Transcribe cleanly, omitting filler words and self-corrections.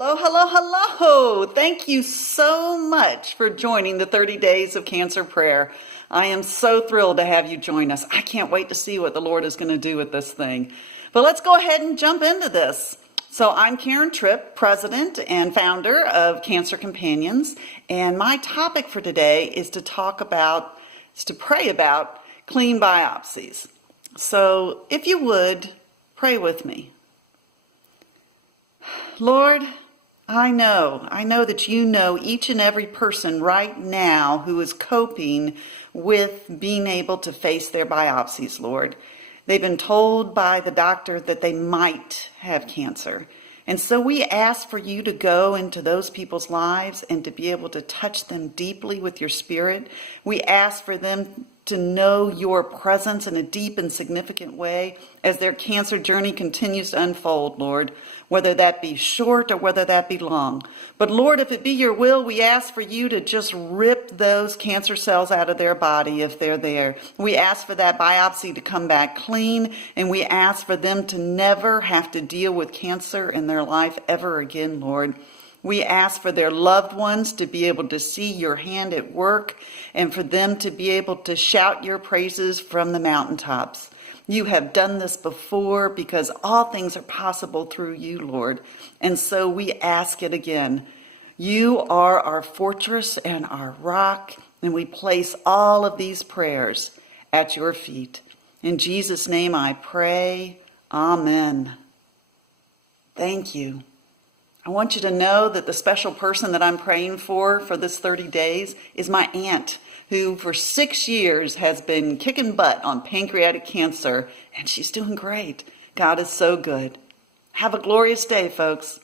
Hello, hello, hello. Thank you so much for joining the 30 Days of Cancer Prayer. I am so thrilled to have you join us. I can't wait to see what the Lord is going to do with this thing. But let's go ahead and jump into this. So I'm Karen Tripp, president and founder of Cancer Companions, and my topic for today is to pray about clean biopsies. So if you would, pray with me. Lord, I know that you know each and every person right now who is coping with being able to face their biopsies, Lord. They've been told by the doctor that they might have cancer. And so we ask for you to go into those people's lives and to be able to touch them deeply with your spirit. We ask for them to know your presence in a deep and significant way as their cancer journey continues to unfold, Lord, whether that be short or whether that be long. But Lord, if it be your will, we ask for you to just rip those cancer cells out of their body if they're there. We ask for that biopsy to come back clean, and we ask for them to never have to deal with cancer in their life ever again, Lord. We ask for their loved ones to be able to see your hand at work and for them to be able to shout your praises from the mountaintops. You have done this before because all things are possible through you, Lord. And so we ask it again. You are our fortress and our rock, and we place all of these prayers at your feet. In Jesus' name I pray. Amen. Thank you. I want you to know that the special person that I'm praying for this 30 days is my aunt, who for 6 years has been kicking butt on pancreatic cancer, and she's doing great. God is so good. Have a glorious day, folks.